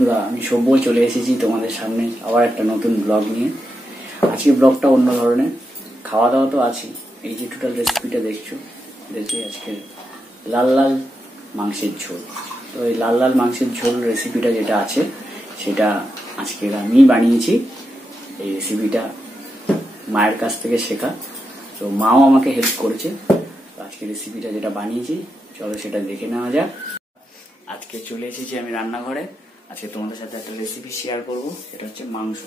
বন্ধুরা, আমি সব্য চলে এসেছি তোমাদের সামনে আবার একটা নতুন ব্লগ নিয়ে। আজকে ব্লগটা অন্য ধরনের, খাওয়া দাওয়া তো আছে। এই যে টোটাল রেসিপিটা দেখছো, আজকে লাল লাল মাংসের ঝোল। তো এই লাল লাল মাংসের ঝোল রেসিপিটা যেটা আছে সেটা আজকে আমি বানিয়েছি। এই রেসিপিটা মায়ের কাছ থেকে শেখা, তো মাও আমাকে হেল্প করেছে। আজকে রেসিপিটা যেটা বানিয়েছি, চলো সেটা দেখে নেওয়া যাক। আজকে চলে এসেছি আমি রান্নাঘরে। আজকে তোমাদের সাথে একটা রেসিপি শেয়ার করব, সেটা হচ্ছে মাংস।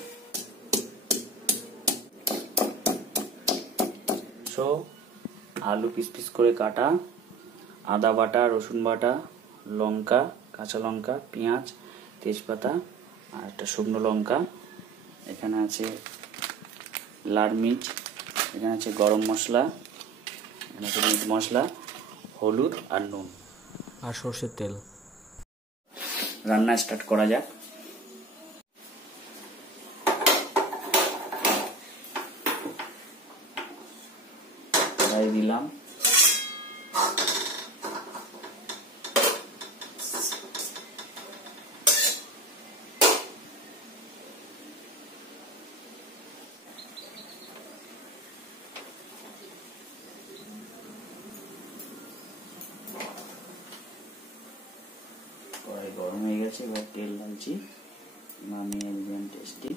আলু পিস পিস করে কাটা, আদা বাটা, রসুন বাটা, লঙ্কা, কাঁচা লঙ্কা, পেঁয়াজ, তেজপাতা আর একটা শুকনো লঙ্কা। এখানে আছে লাল মির্চ, এখানে আছে গরম মশলা, এখানে আছে মিট মশলা, হলুদ আর নুন আর সর্ষের তেল। রান্না স্টার্ট করা যাক। কড়াই দিলাম, কড়াই গরম হয়ে গেছে। এবার তেল ঢালছি, নামিয়ে একদম টেস্টি।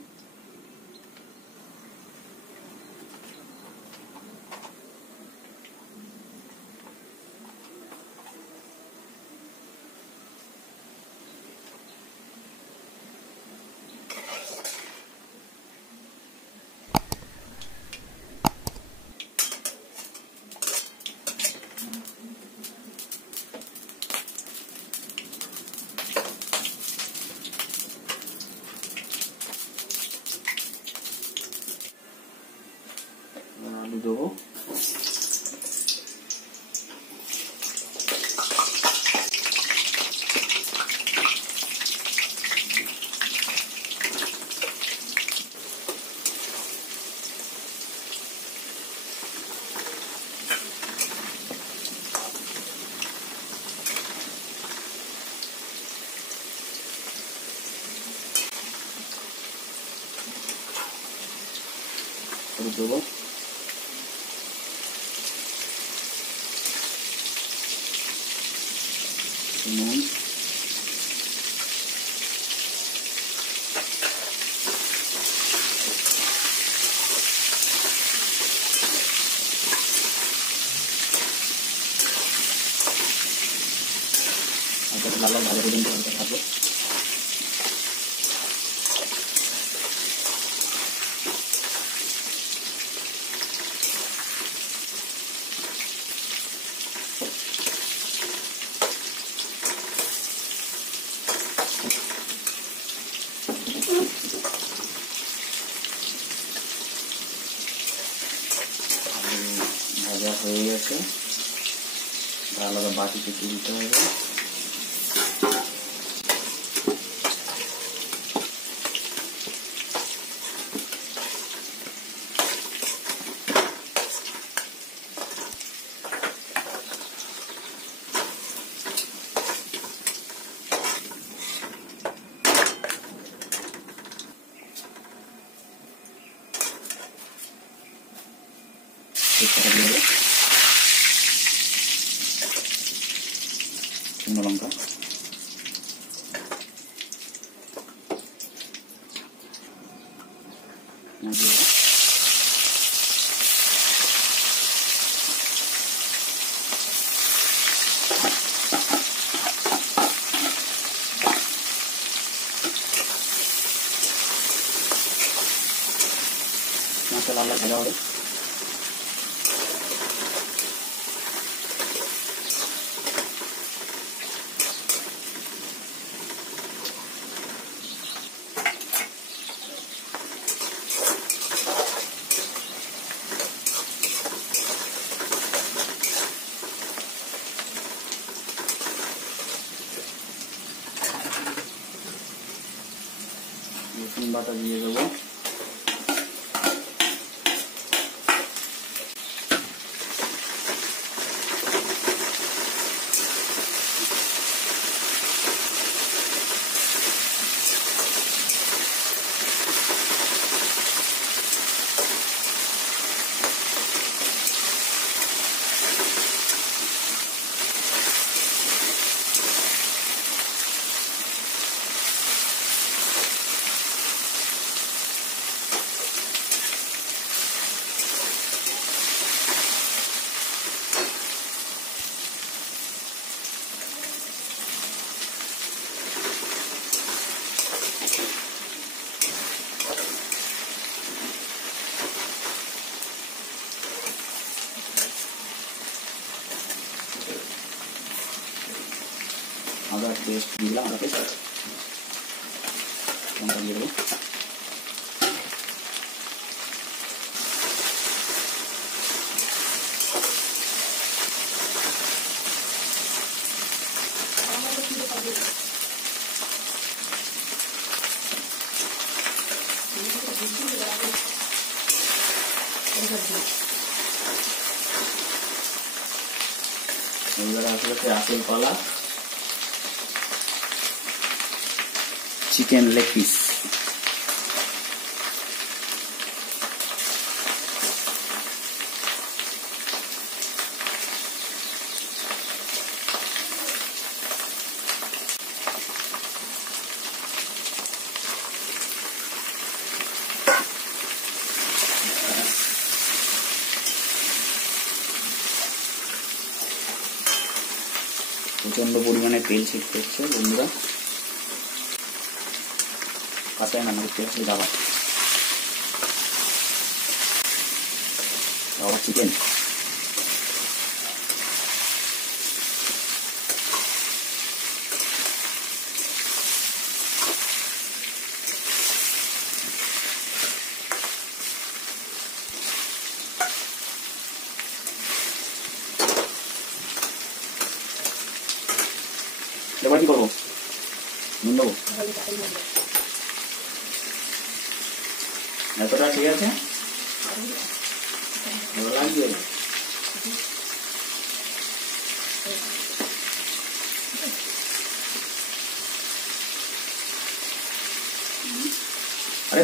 আলু দেবো, দেবো নুন, ভালো ভালো পর্যন্ত থাকবো। ভাজা হয়ে গেছে, আলাদা বাটিতে তুলতে হবে। শুকনো লঙ্কা, মশলা ভাজা হবে। রসুন বাটা দিয়ে দেবো, আদা পেস্ট দিয়ে দিলাম, আদা পেস্ট লঙ্কা দিয়ে দেবো। আসল পালা চিকেন লেগ পিস। প্রচন্ড পরিমাণে তেল ছিটতে হচ্ছে বন্ধুরা, কাঁচায় রান্না করতে হচ্ছে। আবার চিকেন এবার কি করবো? নুন দেবো, এতটা ঠিক আছে। লাগিয়ে আরে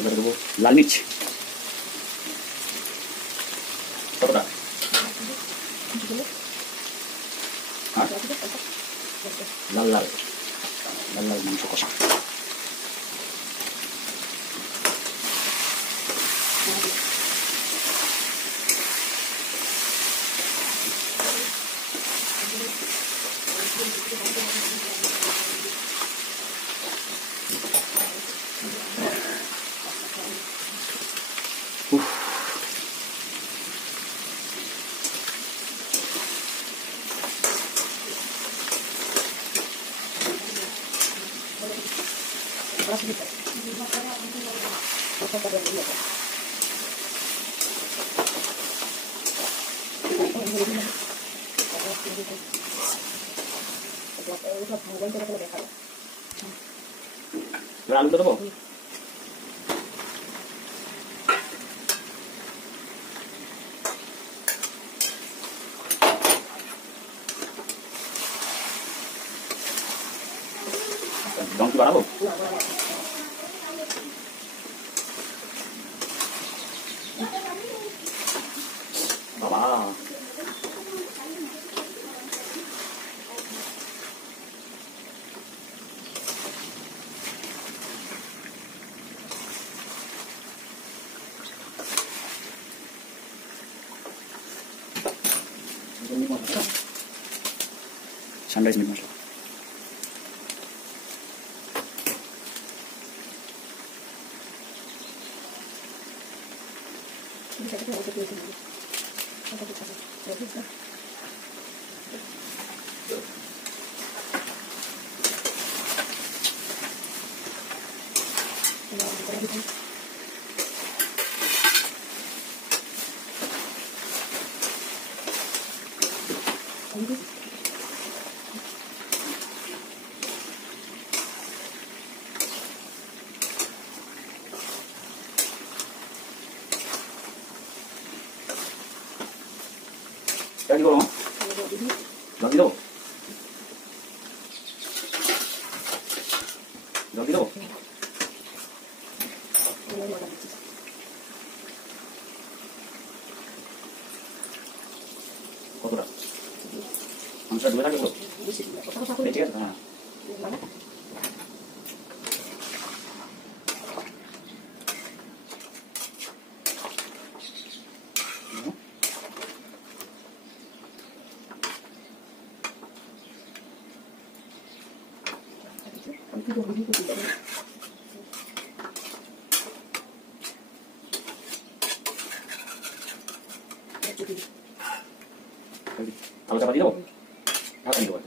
এবার দেবো লাল মির্চ কতটা, লাল লাল লাল লাল মাংস কষা। আলু তো দেবো, দম কি বাড়াবো? বাবা সানরাইজ মিট মশলা কি করবো? জল দিয়ে দেবো? জল দিয়ে দেবো? কতটা? মাংসটা ডুবে থাকবে তো? ঠিক আছে, হ্যাঁ। ভালো চাপা দিয়ে দেবো? ঢাকা দিয়ে দেবো।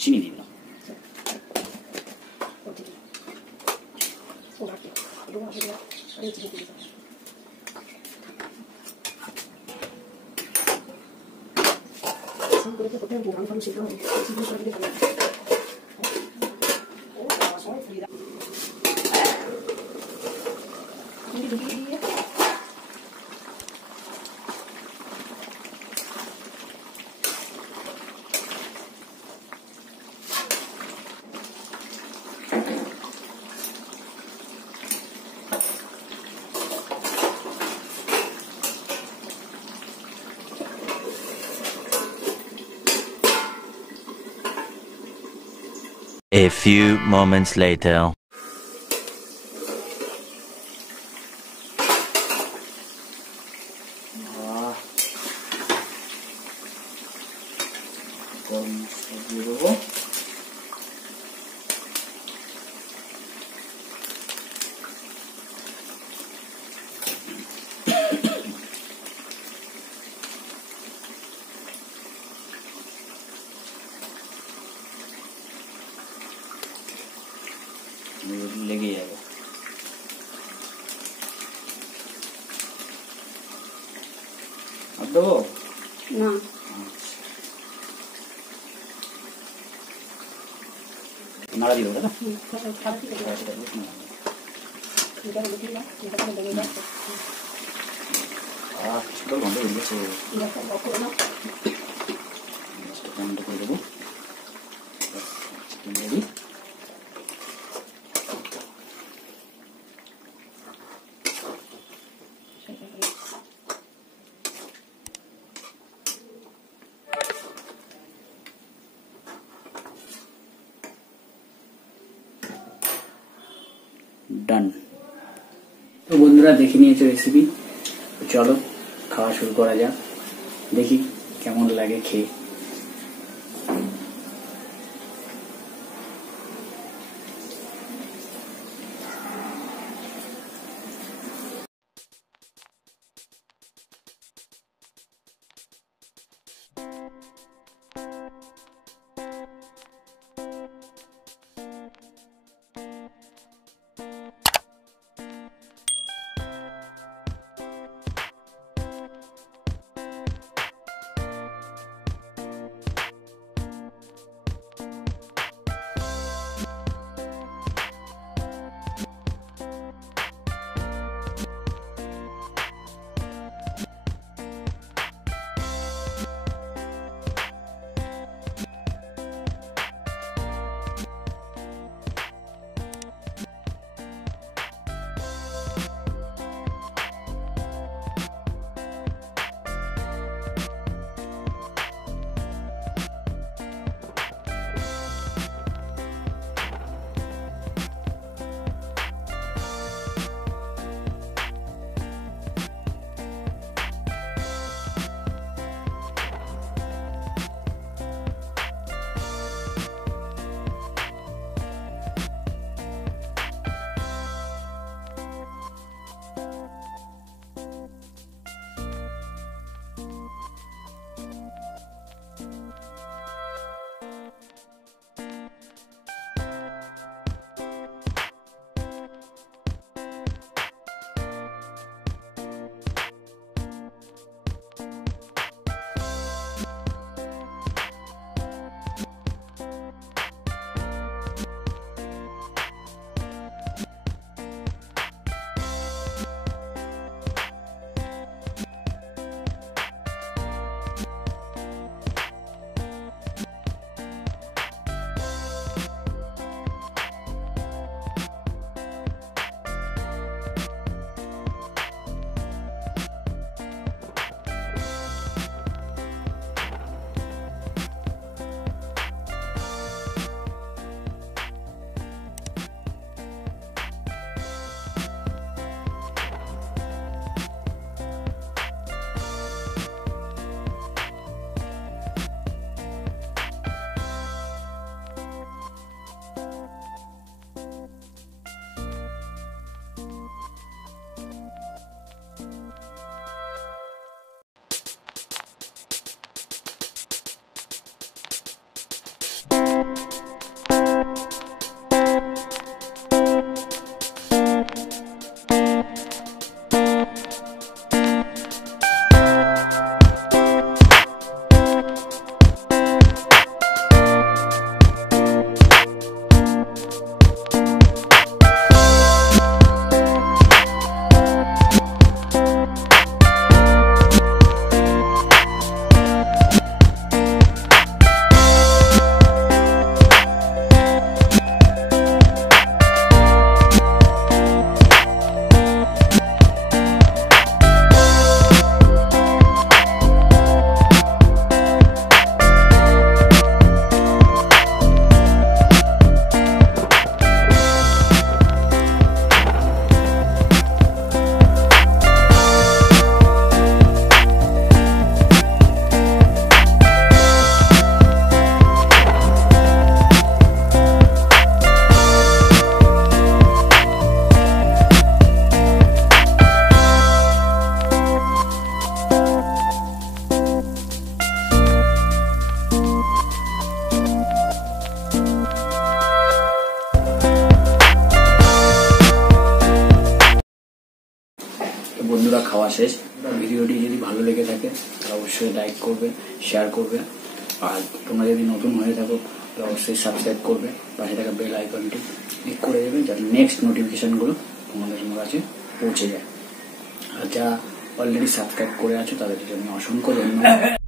চিনি দিন না। A few moments later. লেগে যাবে। আর দেবো না? নাড়া দিয়ে দেবো, সুন্দর গন্ধ বেরিয়েছে। বন্ধ করে দেবো। Chicken ready. ডান। তো বন্ধুরা দেখে নিয়েছো রেসিপি, চলো খাওয়া শুরু করা যাক, দেখি কেমন লাগে খেয়ে। বন্ধুরা খাওয়া শেষ। ভিডিওটি যদি ভালো লেগে থাকে তাহলে অবশ্যই লাইক করবে, শেয়ার করবে, আর তোমরা যদি নতুন হয়ে থাকো তাহলে অবশ্যই সাবস্ক্রাইব করবে, পাশে থাকা বেল আইকনটি ক্লিক করে দেবে যাতে নেক্সট নোটিফিকেশনগুলো তোমাদের কাছে পৌঁছে যায়। আর যারা অলরেডি সাবস্ক্রাইব করে আছো তাদের জন্য অসংখ্য ধন্যবাদ।